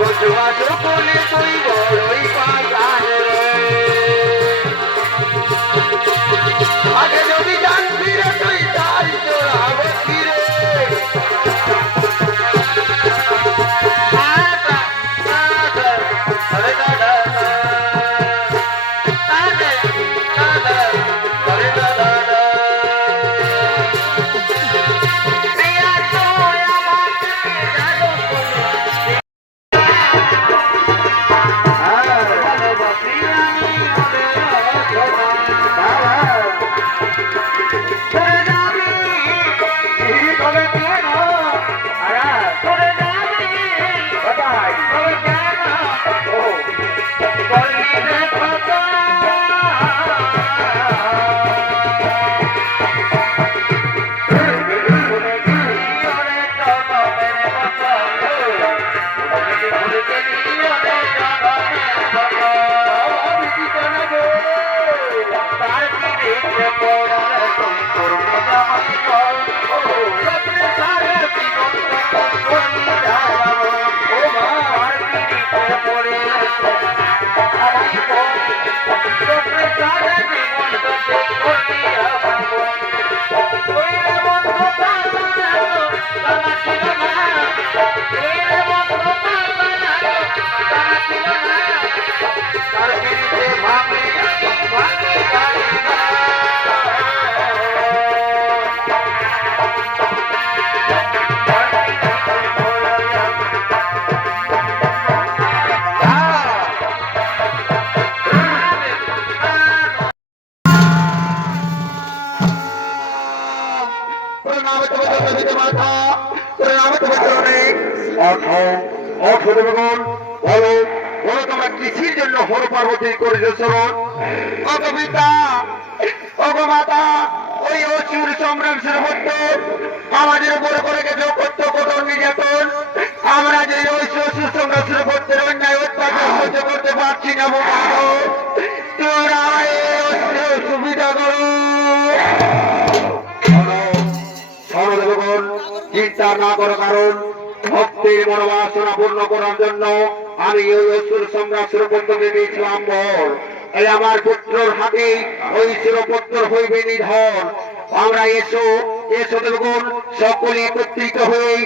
বছর সকলে তুই বড়ই Thank you. কৃষির জন্য হর পার্বতী করেছে শরণ অগবিতা অগমাতা ওই অসুর সংগ্রাম সর্বত্র আমাদের উপর করে গেছে কত কঠোর নির্যাতন। আমরা যে ওই অসুর সংগ্রাম সর্বত্রের অন্যায় অত্যাচার সহ্য করতে পারছি না তোরা সুবিধা করো। চিন্তা না করো কারণ, ভক্তের মনোবাসনা পূর্ণ করার জন্য আমি ওই অসুর সম্রাট সুরপত্রকে দিয়েছিলাম বল। এই আমার পুত্রর হাতে ওই সুরপুত্র হইবে নিধন। আমরা এসো এসো দেখুন সকলে একত্রিত হয়ে